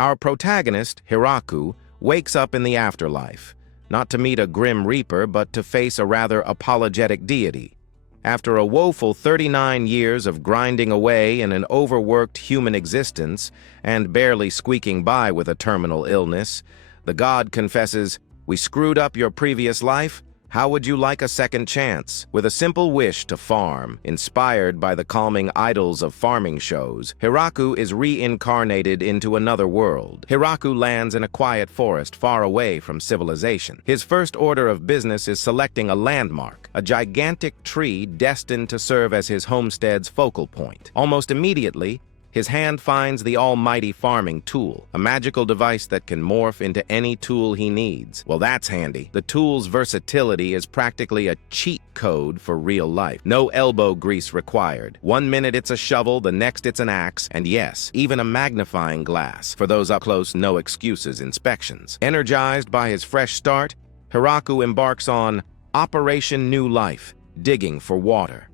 Our protagonist, Hiraku, wakes up in the afterlife, not to meet a grim reaper, but to face a rather apologetic deity. After a woeful 39 years of grinding away in an overworked human existence and barely squeaking by with a terminal illness, the god confesses, "We screwed up your previous life. How would you like a second chance?" With a simple wish to farm, inspired by the calming idols of farming shows, Hiraku is reincarnated into another world. Hiraku lands in a quiet forest far away from civilization. His first order of business is selecting a landmark, a gigantic tree destined to serve as his homestead's focal point. Almost immediately, his hand finds the almighty farming tool, a magical device that can morph into any tool he needs. Well, that's handy. The tool's versatility is practically a cheat code for real life. No elbow grease required. One minute it's a shovel, the next it's an axe, and yes, even a magnifying glass for those up-close, no excuses inspections. Energized by his fresh start, Hiraku embarks on Operation New Life, digging for water.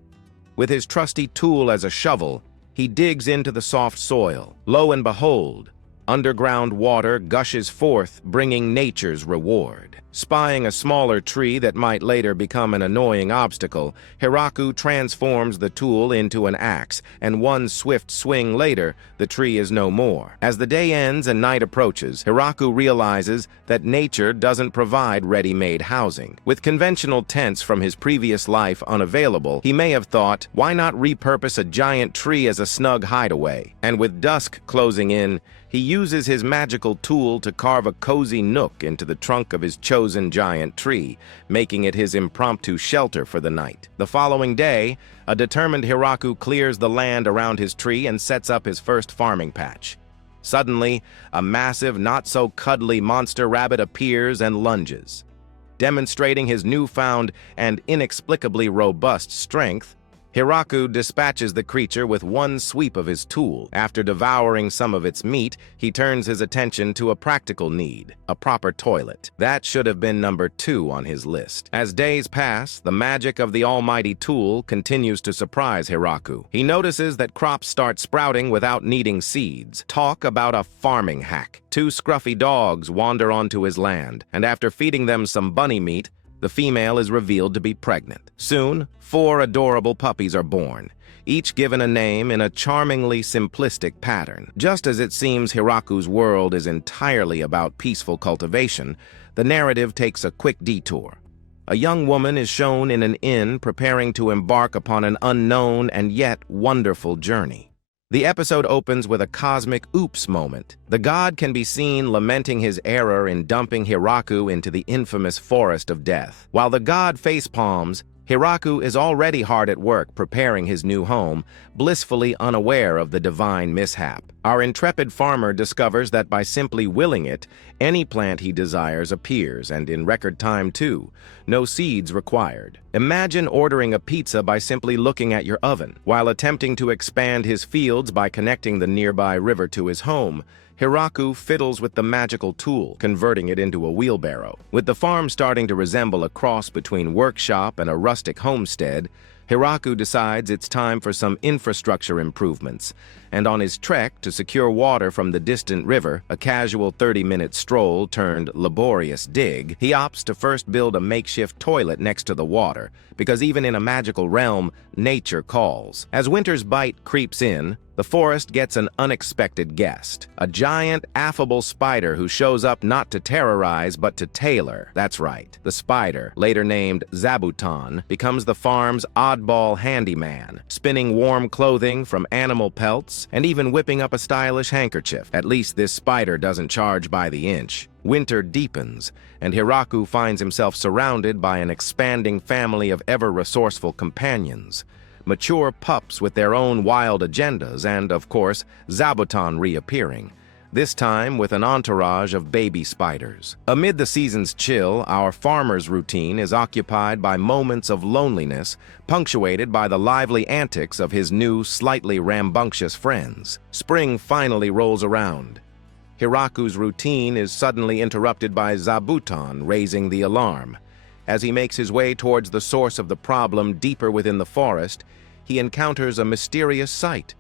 With his trusty tool as a shovel, he digs into the soft soil. Lo and behold, underground water gushes forth, bringing nature's reward. Spying a smaller tree that might later become an annoying obstacle, Hiraku transforms the tool into an axe, and one swift swing later, the tree is no more. As the day ends and night approaches, Hiraku realizes that nature doesn't provide ready-made housing. With conventional tents from his previous life unavailable, he may have thought, why not repurpose a giant tree as a snug hideaway? And with dusk closing in, he uses his magical tool to carve a cozy nook into the trunk of his chosen giant tree, making it his impromptu shelter for the night. The following day, a determined Hiraku clears the land around his tree and sets up his first farming patch. Suddenly, a massive, not-so-cuddly monster rabbit appears and lunges. Demonstrating his newfound and inexplicably robust strength, Hiraku dispatches the creature with one sweep of his tool. After devouring some of its meat, he turns his attention to a practical need, a proper toilet. That should have been number 2 on his list. As days pass, the magic of the almighty tool continues to surprise Hiraku. He notices that crops start sprouting without needing seeds. Talk about a farming hack. 2 scruffy dogs wander onto his land, and after feeding them some bunny meat, the female is revealed to be pregnant. Soon, 4 adorable puppies are born, each given a name in a charmingly simplistic pattern. Just as it seems Hiraku's world is entirely about peaceful cultivation, the narrative takes a quick detour. A young woman is shown in an inn preparing to embark upon an unknown and yet wonderful journey. The episode opens with a cosmic oops moment. The god can be seen lamenting his error in dumping Hiraku into the infamous forest of death. While the god facepalms, Hiraku is already hard at work preparing his new home, blissfully unaware of the divine mishap. Our intrepid farmer discovers that by simply willing it, any plant he desires appears, and in record time too. No seeds required. Imagine ordering a pizza by simply looking at your oven. While attempting to expand his fields by connecting the nearby river to his home, Hiraku fiddles with the magical tool, converting it into a wheelbarrow. With the farm starting to resemble a cross between workshop and a rustic homestead, Hiraku decides it's time for some infrastructure improvements, and on his trek to secure water from the distant river, a casual 30-minute stroll turned laborious dig, he opts to first build a makeshift toilet next to the water, because even in a magical realm, nature calls. As winter's bite creeps in, the forest gets an unexpected guest, a giant, affable spider who shows up not to terrorize but to tailor. That's right, the spider, later named Zabuton, becomes the farm's oddball handyman, spinning warm clothing from animal pelts and even whipping up a stylish handkerchief. At least this spider doesn't charge by the inch. Winter deepens, and Hiraku finds himself surrounded by an expanding family of ever-resourceful companions. Mature pups with their own wild agendas and, of course, Zabuton reappearing, this time with an entourage of baby spiders. Amid the season's chill, our farmer's routine is occupied by moments of loneliness, punctuated by the lively antics of his new, slightly rambunctious friends. Spring finally rolls around. Hiraku's routine is suddenly interrupted by Zabuton raising the alarm. As he makes his way towards the source of the problem deeper within the forest, he encounters a mysterious sight,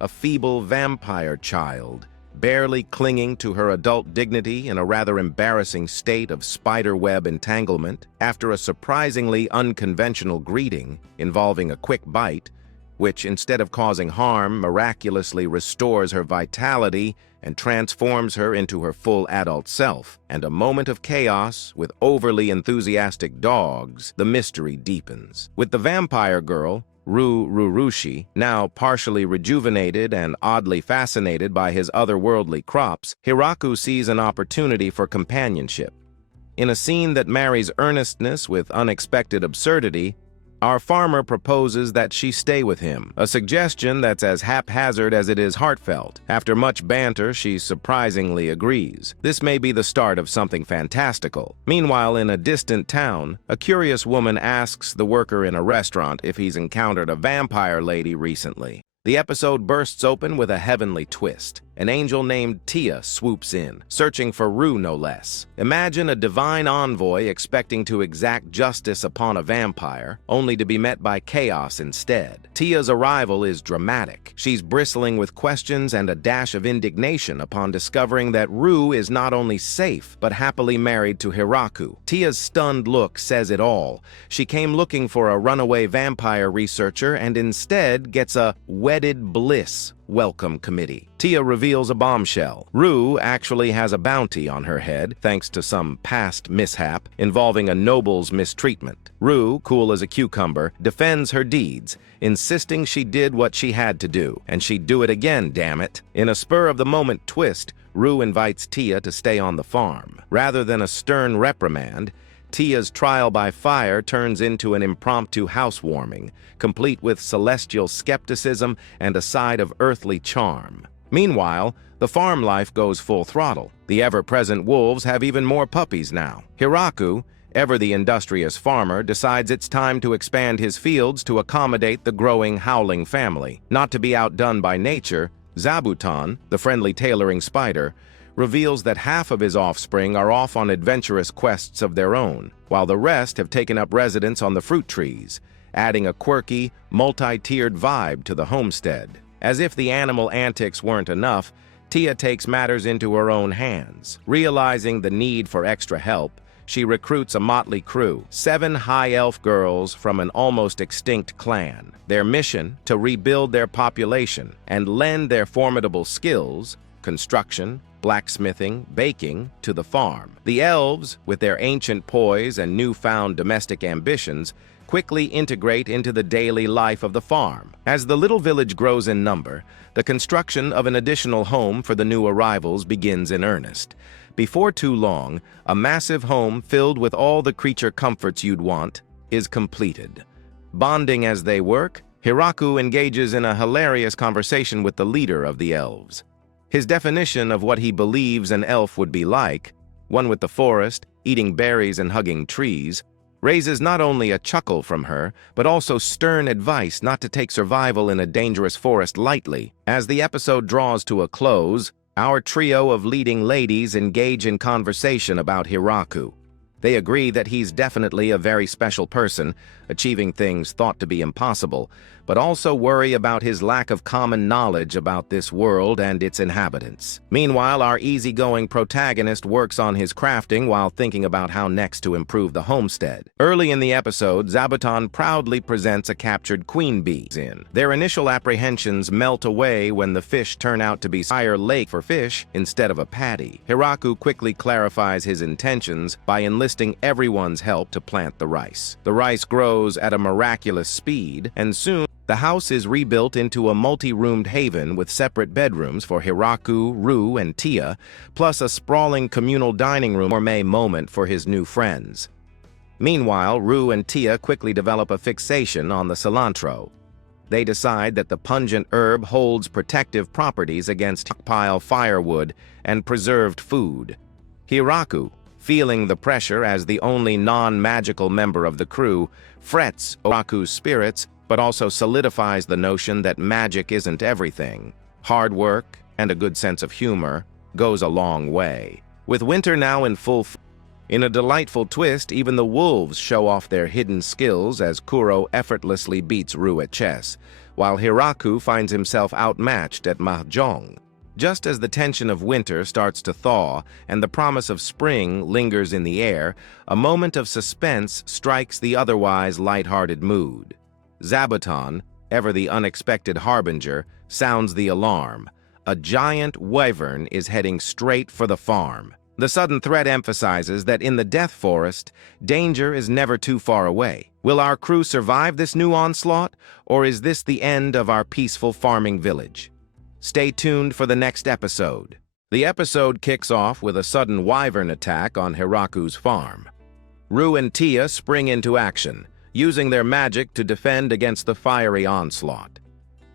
a feeble vampire child, barely clinging to her adult dignity in a rather embarrassing state of spiderweb entanglement, after a surprisingly unconventional greeting involving a quick bite, which, instead of causing harm, miraculously restores her vitality and transforms her into her full adult self, and a moment of chaos with overly enthusiastic dogs, the mystery deepens. With the vampire girl, Ryōichi, now partially rejuvenated and oddly fascinated by his otherworldly crops, Hiraku sees an opportunity for companionship. In a scene that marries earnestness with unexpected absurdity, our farmer proposes that she stay with him, a suggestion that's as haphazard as it is heartfelt. After much banter, she surprisingly agrees. This may be the start of something fantastical. Meanwhile, in a distant town, a curious woman asks the worker in a restaurant if he's encountered a vampire lady recently. The episode bursts open with a heavenly twist. An angel named Tia swoops in, searching for Rue no less. Imagine a divine envoy expecting to exact justice upon a vampire, only to be met by chaos instead. Tia's arrival is dramatic. She's bristling with questions and a dash of indignation upon discovering that Rue is not only safe, but happily married to Hiraku. Tia's stunned look says it all. She came looking for a runaway vampire researcher and instead gets a wedded bliss welcome committee. Tia reveals a bombshell. Rue actually has a bounty on her head, thanks to some past mishap involving a noble's mistreatment. Rue, cool as a cucumber, defends her deeds, insisting she did what she had to do, and she'd do it again, damn it. In a spur-of-the-moment twist, Rue invites Tia to stay on the farm. Rather than a stern reprimand, Tia's trial by fire turns into an impromptu housewarming, complete with celestial skepticism and a side of earthly charm. Meanwhile, the farm life goes full throttle. The ever-present wolves have even more puppies now. Hiraku, ever the industrious farmer, decides it's time to expand his fields to accommodate the growing howling family. Not to be outdone by nature, Zabuton, the friendly tailoring spider, reveals that half of his offspring are off on adventurous quests of their own, while the rest have taken up residence on the fruit trees, adding a quirky, multi-tiered vibe to the homestead. As if the animal antics weren't enough, Tia takes matters into her own hands. Realizing the need for extra help, she recruits a motley crew, 7 high elf girls from an almost extinct clan. Their mission, to rebuild their population and lend their formidable skills, construction, blacksmithing, baking, to the farm. The elves, with their ancient poise and newfound domestic ambitions, quickly integrate into the daily life of the farm. As the little village grows in number, the construction of an additional home for the new arrivals begins in earnest. Before too long, a massive home filled with all the creature comforts you'd want is completed. Bonding as they work, Hiraku engages in a hilarious conversation with the leader of the elves. His definition of what he believes an elf would be like, one with the forest, eating berries and hugging trees, raises not only a chuckle from her, but also stern advice not to take survival in a dangerous forest lightly. As the episode draws to a close, our trio of leading ladies engage in conversation about Hiraku. They agree that he's definitely a very special person, achieving things thought to be impossible, but also worry about his lack of common knowledge about this world and its inhabitants. Meanwhile, our easygoing protagonist works on his crafting while thinking about how next to improve the homestead. Early in the episode, Zabuton proudly presents a captured queen bee in. Their initial apprehensions melt away when the fish turn out to be Sire Lake for fish instead of a patty. Hiraku quickly clarifies his intentions by enlisting everyone's help to plant the rice. The rice grows at a miraculous speed, and soon the house is rebuilt into a multi-roomed haven with separate bedrooms for Hiraku, Rue, and Tia, plus a sprawling communal dining room gourmet moment for his new friends. Meanwhile, Rue and Tia quickly develop a fixation on the cilantro. They decide that the pungent herb holds protective properties against stockpile firewood and preserved food. Hiraku, feeling the pressure as the only non-magical member of the crew, frets Hiraku's spirits, but also solidifies the notion that magic isn't everything. Hard work and a good sense of humor goes a long way. With winter now in full in a delightful twist, even the wolves show off their hidden skills as Kuro effortlessly beats Rue at chess, while Hiraku finds himself outmatched at mahjong. Just as the tension of winter starts to thaw and the promise of spring lingers in the air, a moment of suspense strikes the otherwise light-hearted mood. Zabuton, ever the unexpected harbinger, sounds the alarm. A giant wyvern is heading straight for the farm. The sudden threat emphasizes that in the Death Forest, danger is never too far away. Will our crew survive this new onslaught, or is this the end of our peaceful farming village? Stay tuned for the next episode. The episode kicks off with a sudden wyvern attack on Hiraku's farm. Ru and Tia spring into action, using their magic to defend against the fiery onslaught.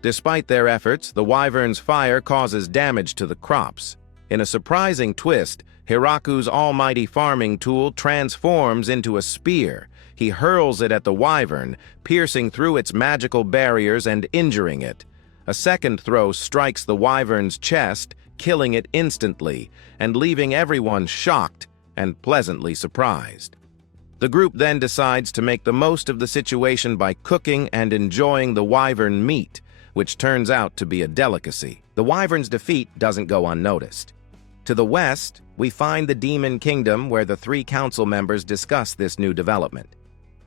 Despite their efforts, the wyvern's fire causes damage to the crops. In a surprising twist, Hiraku's almighty farming tool transforms into a spear. He hurls it at the wyvern, piercing through its magical barriers and injuring it. A second throw strikes the wyvern's chest, killing it instantly, and leaving everyone shocked and pleasantly surprised. The group then decides to make the most of the situation by cooking and enjoying the wyvern meat, which turns out to be a delicacy. The wyvern's defeat doesn't go unnoticed. To the west, we find the Demon Kingdom, where the 3 council members discuss this new development.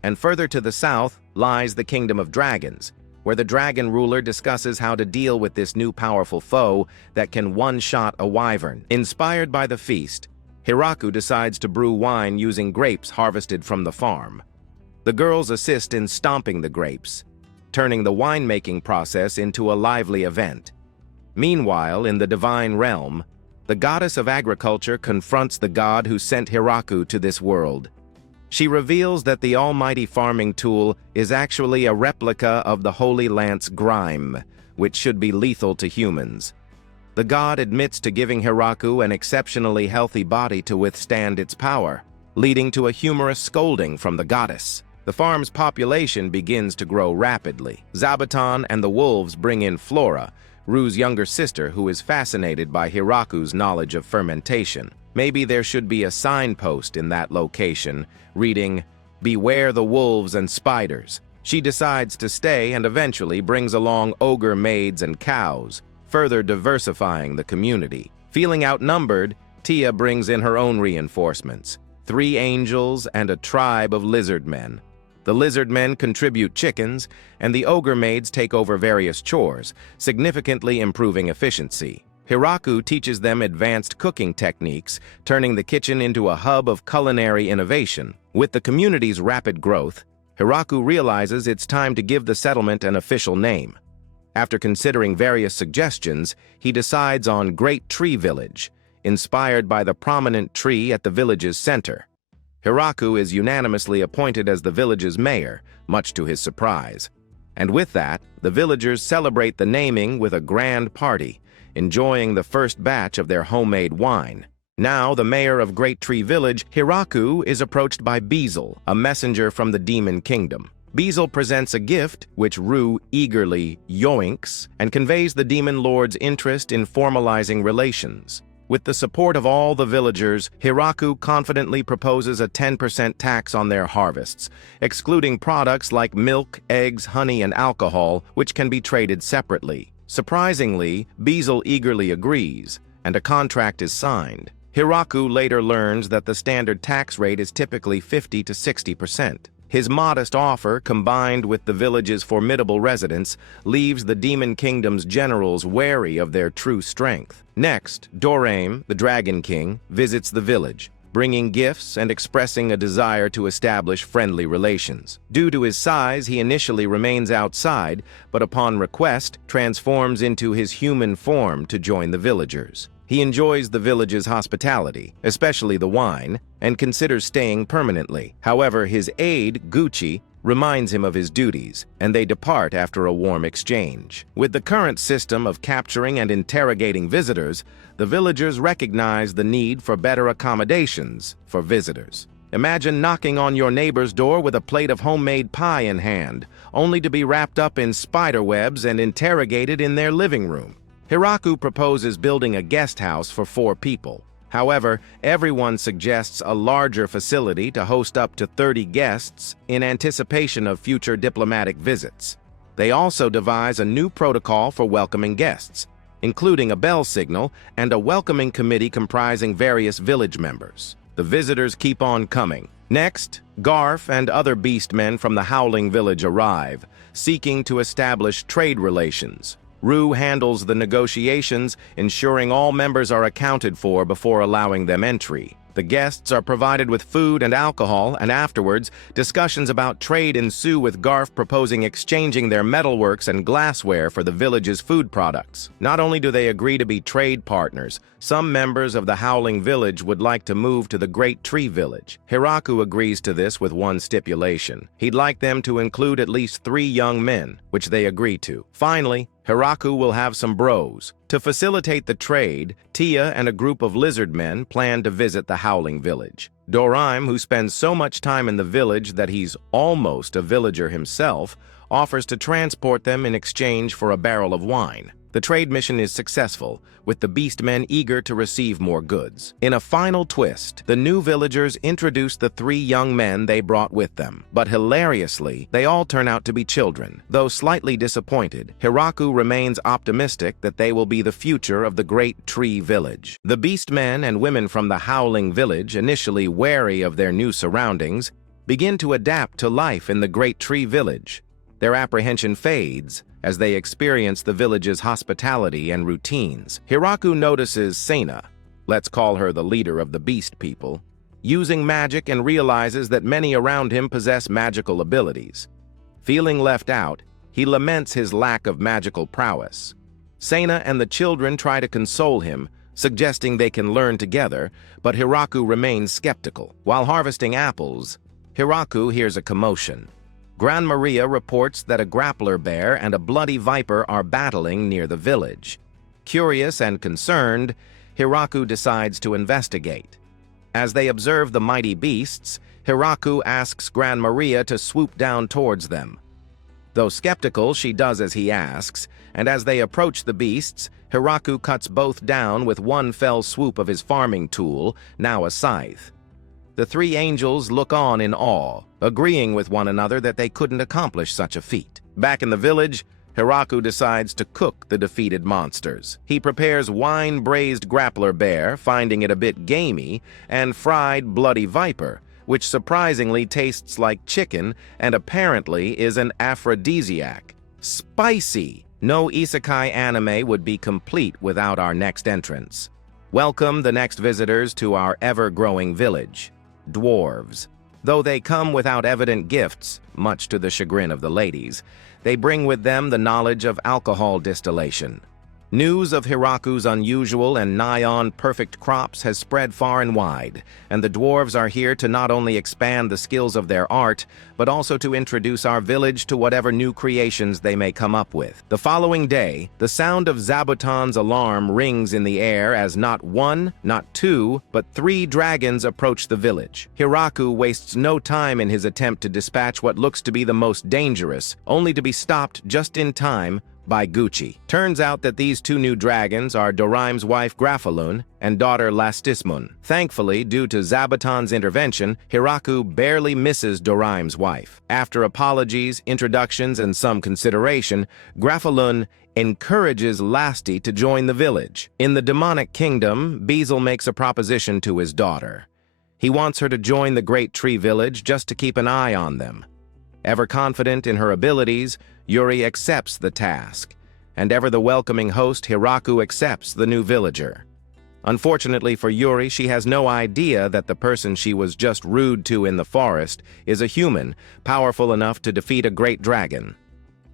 And further to the south lies the Kingdom of Dragons, where the dragon ruler discusses how to deal with this new powerful foe that can one-shot a wyvern. Inspired by the feast, Hiraku decides to brew wine using grapes harvested from the farm. The girls assist in stomping the grapes, turning the winemaking process into a lively event. Meanwhile, in the divine realm, the goddess of agriculture confronts the god who sent Hiraku to this world. She reveals that the almighty farming tool is actually a replica of the holy lance Grime, which should be lethal to humans. The god admits to giving Hiraku an exceptionally healthy body to withstand its power, leading to a humorous scolding from the goddess. The farm's population begins to grow rapidly. Zabuton and the wolves bring in Flora, Ru's younger sister, who is fascinated by Hiraku's knowledge of fermentation. Maybe there should be a signpost in that location, reading, "Beware the wolves and spiders." She decides to stay and eventually brings along ogre maids and cows, further diversifying the community. Feeling outnumbered, Tia brings in her own reinforcements, 3 angels and a tribe of lizard men. The lizard men contribute chickens, and the ogre maids take over various chores, significantly improving efficiency. Hiraku teaches them advanced cooking techniques, turning the kitchen into a hub of culinary innovation. With the community's rapid growth, Hiraku realizes it's time to give the settlement an official name. After considering various suggestions, he decides on Great Tree Village, inspired by the prominent tree at the village's center. Hiraku is unanimously appointed as the village's mayor, much to his surprise. And with that, the villagers celebrate the naming with a grand party, enjoying the first batch of their homemade wine. Now, the mayor of Great Tree Village, Hiraku, is approached by Beezle, a messenger from the Demon Kingdom. Beezle presents a gift, which Ru eagerly yoinks, and conveys the Demon Lord's interest in formalizing relations. With the support of all the villagers, Hiraku confidently proposes a 10% tax on their harvests, excluding products like milk, eggs, honey, and alcohol, which can be traded separately. Surprisingly, Beezle eagerly agrees, and a contract is signed. Hiraku later learns that the standard tax rate is typically 50 to 60%. His modest offer, combined with the village's formidable residents, leaves the Demon Kingdom's generals wary of their true strength. Next, Doraim, the Dragon King, visits the village, bringing gifts and expressing a desire to establish friendly relations. Due to his size, he initially remains outside, but upon request, transforms into his human form to join the villagers. He enjoys the village's hospitality, especially the wine, and considers staying permanently. However, his aide, Gucci, reminds him of his duties, and they depart after a warm exchange. With the current system of capturing and interrogating visitors, the villagers recognize the need for better accommodations for visitors. Imagine knocking on your neighbor's door with a plate of homemade pie in hand, only to be wrapped up in spider webs and interrogated in their living room. Hiraku proposes building a guest house for 4 people. However, everyone suggests a larger facility to host up to 30 guests in anticipation of future diplomatic visits. They also devise a new protocol for welcoming guests. including a bell signal and a welcoming committee comprising various village members. The visitors keep on coming. Next, Garf and other beastmen from the Howling Village arrive, seeking to establish trade relations. Rue handles the negotiations, ensuring all members are accounted for before allowing them entry. The guests are provided with food and alcohol, and afterwards, discussions about trade ensue, with Garf proposing exchanging their metalworks and glassware for the village's food products. Not only do they agree to be trade partners, some members of the Howling Village would like to move to the Great Tree Village. Hiraku agrees to this with one stipulation. He'd like them to include at least 3 young men, which they agree to. Finally, Hiraku will have some bros. To facilitate the trade, Tia and a group of lizard men plan to visit the Howling Village. Doraime, who spends so much time in the village that he's almost a villager himself, offers to transport them in exchange for a barrel of wine. The trade mission is successful, with the beastmen eager to receive more goods. In a final twist, the new villagers introduce the 3 young men they brought with them. But hilariously, they all turn out to be children. Though slightly disappointed, Hiraku remains optimistic that they will be the future of the Great Tree Village. The beastmen and women from the Howling Village, initially wary of their new surroundings, begin to adapt to life in the Great Tree Village. Their apprehension fades as they experience the village's hospitality and routines. Hiraku notices Seina, let's call her the leader of the beast people, using magic, and realizes that many around him possess magical abilities. Feeling left out, he laments his lack of magical prowess. Seina and the children try to console him, suggesting they can learn together, but Hiraku remains skeptical. While harvesting apples, Hiraku hears a commotion. Gran Maria reports that a grappler bear and a bloody viper are battling near the village. Curious and concerned, Hiraku decides to investigate. As they observe the mighty beasts, Hiraku asks Gran Maria to swoop down towards them. Though skeptical, she does as he asks, and as they approach the beasts, Hiraku cuts both down with one fell swoop of his farming tool, now a scythe. The 3 angels look on in awe, agreeing with one another that they couldn't accomplish such a feat. Back in the village, Hiraku decides to cook the defeated monsters. He prepares wine-braised grappler bear, finding it a bit gamey, and fried bloody viper, which surprisingly tastes like chicken and apparently is an aphrodisiac. Spicy! No isekai anime would be complete without our next entrance. Welcome the next visitors to our ever-growing village. Dwarves. Though they come without evident gifts, much to the chagrin of the ladies, they bring with them the knowledge of alcohol distillation. News of Hiraku's unusual and nigh-on perfect crops has spread far and wide, and the dwarves are here to not only expand the skills of their art, but also to introduce our village to whatever new creations they may come up with. The following day, the sound of Zabuton's alarm rings in the air as not 1, not 2, but 3 dragons approach the village. Hiraku wastes no time in his attempt to dispatch what looks to be the most dangerous, only to be stopped just in time by Gucci. Turns out that these 2 new dragons are Doraime's wife Grafalun and daughter Lastismun. Thankfully, due to Zabuton's intervention, Hiraku barely misses Doraime's wife. After apologies, introductions, and some consideration, Grafalun encourages Lasti to join the village. In the demonic kingdom, Beazle makes a proposition to his daughter. He wants her to join the Great Tree Village just to keep an eye on them. Ever confident in her abilities, Yuri accepts the task, and ever the welcoming host, Hiraku accepts the new villager. Unfortunately for Yuri, she has no idea that the person she was just rude to in the forest is a human, powerful enough to defeat a great dragon.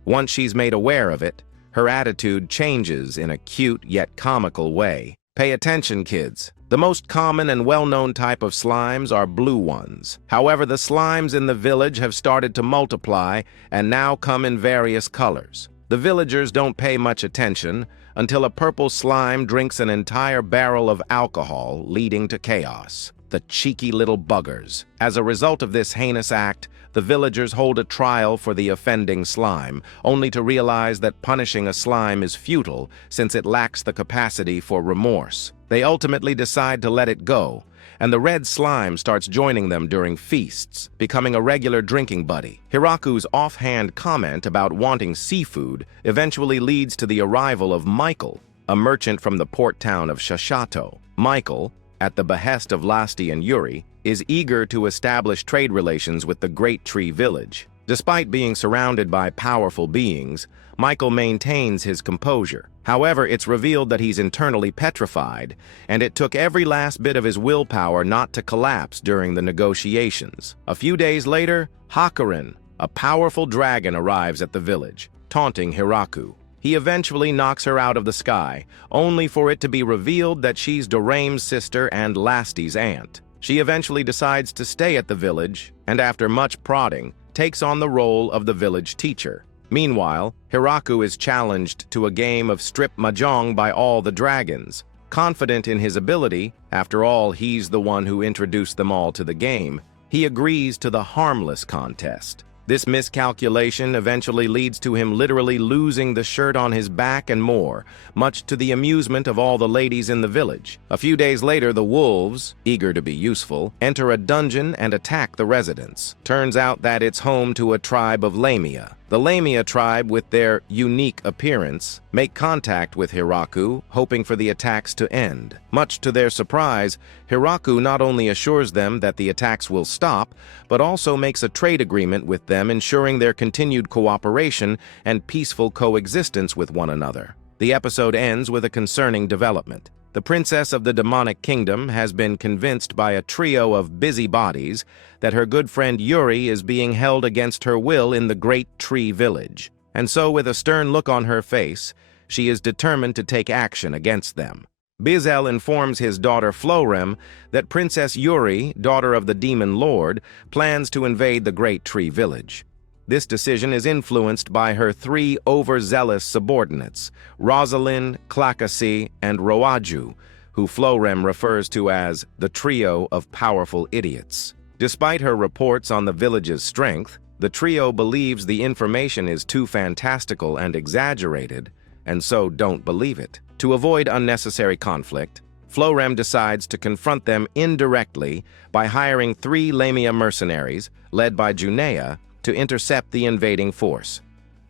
Once she's made aware of it, her attitude changes in a cute yet comical way. Pay attention, kids. The most common and well-known type of slimes are blue ones. However, the slimes in the village have started to multiply and now come in various colors. The villagers don't pay much attention until a purple slime drinks an entire barrel of alcohol, leading to chaos. The cheeky little buggers. As a result of this heinous act, the villagers hold a trial for the offending slime, only to realize that punishing a slime is futile since it lacks the capacity for remorse. They ultimately decide to let it go, and the red slime starts joining them during feasts, becoming a regular drinking buddy. Hiraku's offhand comment about wanting seafood eventually leads to the arrival of Michael, a merchant from the port town of Shashato. Michael, at the behest of Lasti and Yuri, is eager to establish trade relations with the Great Tree Village. Despite being surrounded by powerful beings, Michael maintains his composure. However, it's revealed that he's internally petrified, and it took every last bit of his willpower not to collapse during the negotiations. A few days later, Hakuren, a powerful dragon, arrives at the village, taunting Hiraku. He eventually knocks her out of the sky, only for it to be revealed that she's Dorame's sister and Lasti's aunt. She eventually decides to stay at the village, and after much prodding, takes on the role of the village teacher. Meanwhile, Hiraku is challenged to a game of strip mahjong by all the dragons. Confident in his ability, after all, he's the one who introduced them all to the game, he agrees to the harmless contest. This miscalculation eventually leads to him literally losing the shirt on his back and more, much to the amusement of all the ladies in the village. A few days later, the wolves, eager to be useful, enter a dungeon and attack the residents. Turns out that it's home to a tribe of Lamia. The Lamia tribe, with their unique appearance, make contact with Hiraku, hoping for the attacks to end. Much to their surprise, Hiraku not only assures them that the attacks will stop, but also makes a trade agreement with them, ensuring their continued cooperation and peaceful coexistence with one another. The episode ends with a concerning development. The princess of the demonic kingdom has been convinced by a trio of busybodies that her good friend Yuri is being held against her will in the Great Tree Village. And so, with a stern look on her face, she is determined to take action against them. Bizel informs his daughter Florem that Princess Yuri, daughter of the Demon Lord, plans to invade the Great Tree Village. This decision is influenced by her three overzealous subordinates, Rosalind, Klakasi, and Roaju, who Florem refers to as the trio of powerful idiots. Despite her reports on the village's strength, the trio believes the information is too fantastical and exaggerated, and so don't believe it. To avoid unnecessary conflict, Florem decides to confront them indirectly by hiring 3 Lamia mercenaries, led by Junea, to intercept the invading force.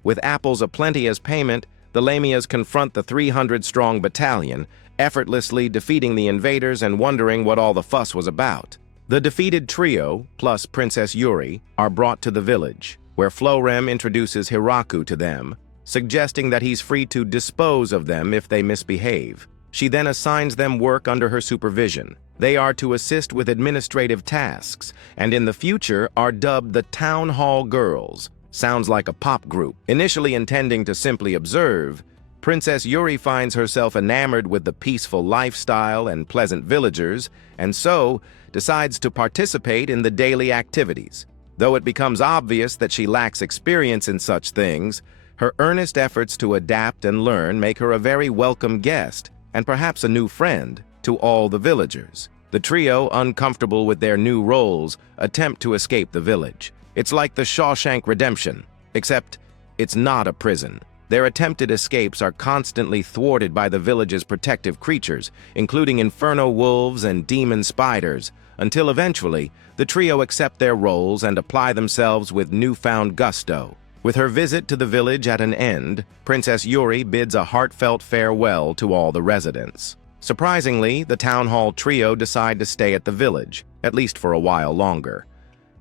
With apples aplenty as payment, the Lamias confront the 300-strong battalion, effortlessly defeating the invaders and wondering what all the fuss was about. The defeated trio, plus Princess Yuri, are brought to the village, where Florem introduces Hiraku to them, suggesting that he's free to dispose of them if they misbehave. She then assigns them work under her supervision. They are to assist with administrative tasks, and in the future are dubbed the Town Hall Girls. Sounds like a pop group. Initially intending to simply observe, Princess Yuri finds herself enamored with the peaceful lifestyle and pleasant villagers, and so decides to participate in the daily activities. Though it becomes obvious that she lacks experience in such things, her earnest efforts to adapt and learn make her a very welcome guest, and perhaps a new friend, to all the villagers. The trio, uncomfortable with their new roles, attempt to escape the village. It's like the Shawshank Redemption, except it's not a prison. Their attempted escapes are constantly thwarted by the village's protective creatures, including inferno wolves and demon spiders, until eventually the trio accept their roles and apply themselves with newfound gusto. With her visit to the village at an end, Princess Yuri bids a heartfelt farewell to all the residents. Surprisingly, the town hall trio decide to stay at the village, at least for a while longer.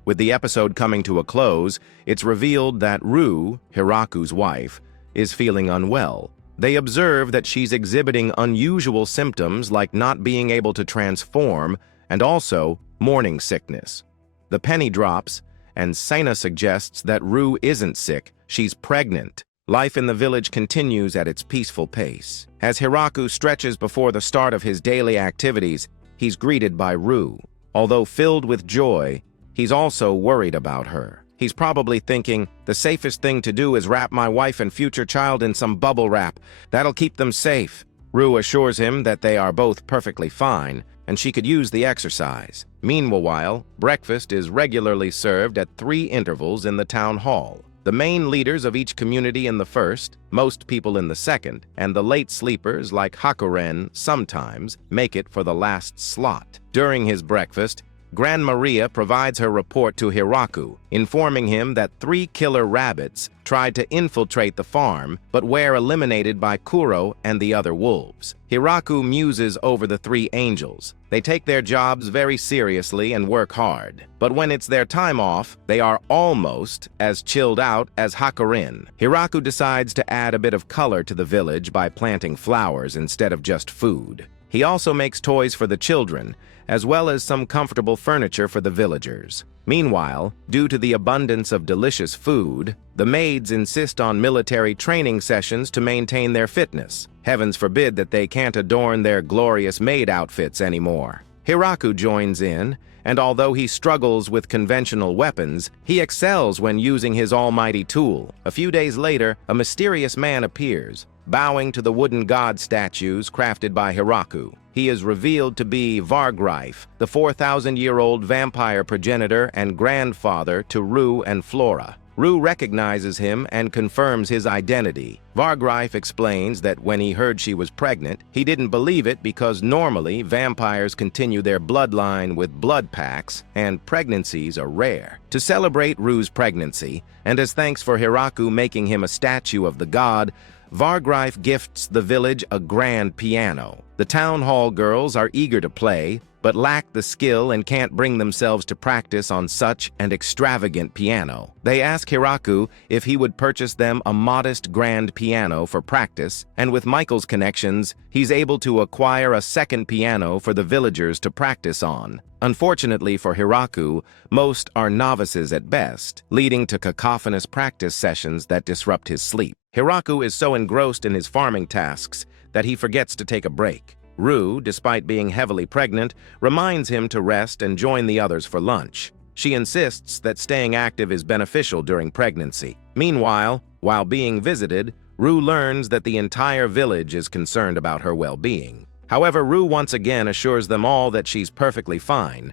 With the episode coming to a close, it's revealed that Rue, Hiraku's wife, is feeling unwell. They observe that she's exhibiting unusual symptoms like not being able to transform and also morning sickness. The penny drops, and Seina suggests that Rue isn't sick, she's pregnant. Life in the village continues at its peaceful pace. As Hiraku stretches before the start of his daily activities, he's greeted by Rue. Although filled with joy, he's also worried about her. He's probably thinking, the safest thing to do is wrap my wife and future child in some bubble wrap. That'll keep them safe. Rue assures him that they are both perfectly fine, and she could use the exercise. Meanwhile, breakfast is regularly served at 3 intervals in the town hall. The main leaders of each community in the first, most people in the second, and the late sleepers like Hakuren sometimes make it for the last slot. During his breakfast, Gran Maria provides her report to Hiraku, informing him that 3 killer rabbits tried to infiltrate the farm, but were eliminated by Kuro and the other wolves. Hiraku muses over the 3 angels. They take their jobs very seriously and work hard. But when it's their time off, they are almost as chilled out as Hakurin. Hiraku decides to add a bit of color to the village by planting flowers instead of just food. He also makes toys for the children, as well as some comfortable furniture for the villagers. Meanwhile, due to the abundance of delicious food, the maids insist on military training sessions to maintain their fitness. Heavens forbid that they can't adorn their glorious maid outfits anymore. Hiraku joins in, and although he struggles with conventional weapons, he excels when using his almighty tool. A few days later, a mysterious man appears, bowing to the wooden god statues crafted by Hiraku. He is revealed to be Vargreif, the 4,000-year-old vampire progenitor and grandfather to Rue and Flora. Rue recognizes him and confirms his identity. Vargreif explains that when he heard she was pregnant, he didn't believe it because normally vampires continue their bloodline with blood pacts and pregnancies are rare. To celebrate Rue's pregnancy, and as thanks for Hiraku making him a statue of the god, Vargreif gifts the village a grand piano. The town hall girls are eager to play, but lack the skill and can't bring themselves to practice on such an extravagant piano. They ask Hiraku if he would purchase them a modest grand piano for practice, and with Michael's connections, he's able to acquire a second piano for the villagers to practice on. Unfortunately for Hiraku, most are novices at best, leading to cacophonous practice sessions that disrupt his sleep. Hiraku is so engrossed in his farming tasks that he forgets to take a break. Rue, despite being heavily pregnant, reminds him to rest and join the others for lunch. She insists that staying active is beneficial during pregnancy. Meanwhile, while being visited, Rue learns that the entire village is concerned about her well-being. However, Rue once again assures them all that she's perfectly fine,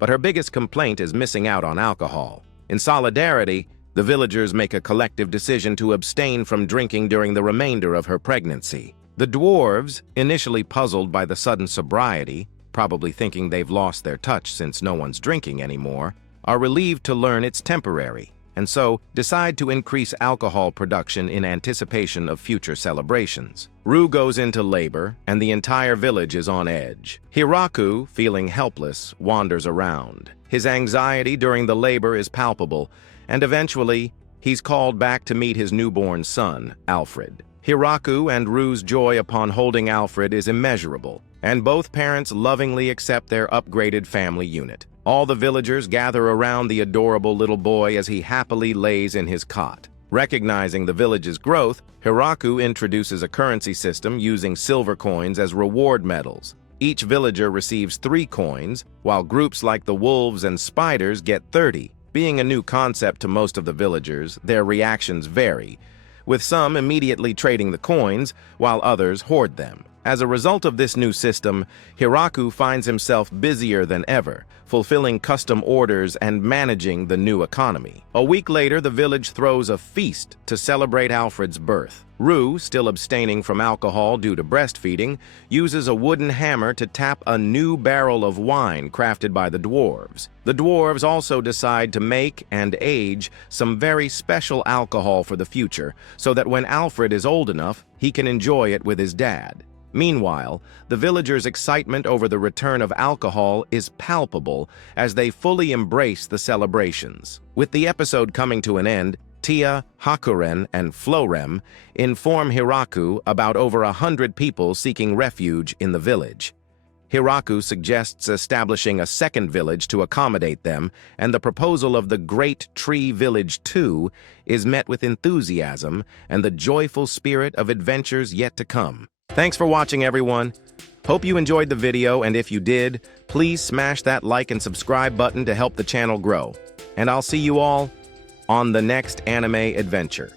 but her biggest complaint is missing out on alcohol. In solidarity, the villagers make a collective decision to abstain from drinking during the remainder of her pregnancy. The dwarves, initially puzzled by the sudden sobriety, probably thinking they've lost their touch since no one's drinking anymore, are relieved to learn it's temporary, and so decide to increase alcohol production in anticipation of future celebrations. Rue goes into labor, and the entire village is on edge. Hiraku, feeling helpless, wanders around. His anxiety during the labor is palpable, and eventually, he's called back to meet his newborn son, Alfred. Hiraku and Rue's joy upon holding Alfred is immeasurable, and both parents lovingly accept their upgraded family unit. All the villagers gather around the adorable little boy as he happily lays in his cot. Recognizing the village's growth, Hiraku introduces a currency system using silver coins as reward medals. Each villager receives 3 coins, while groups like the wolves and spiders get 30. Being a new concept to most of the villagers, their reactions vary, with some immediately trading the coins, while others hoard them. As a result of this new system, Hiraku finds himself busier than ever, fulfilling custom orders and managing the new economy. A week later, the village throws a feast to celebrate Alfred's birth. Rue, still abstaining from alcohol due to breastfeeding, uses a wooden hammer to tap a new barrel of wine crafted by the dwarves. The dwarves also decide to make and age some very special alcohol for the future, so that when Alfred is old enough, he can enjoy it with his dad. Meanwhile, the villagers' excitement over the return of alcohol is palpable as they fully embrace the celebrations. With the episode coming to an end, Tia, Hakuren, and Florem inform Hiraku about over 100 people seeking refuge in the village. Hiraku suggests establishing a second village to accommodate them, and the proposal of the Great Tree Village 2 is met with enthusiasm and the joyful spirit of adventures yet to come. Thanks for watching, everyone. Hope you enjoyed the video, and if you did, please smash that like and subscribe button to help the channel grow. And I'll see you all on the next anime adventure.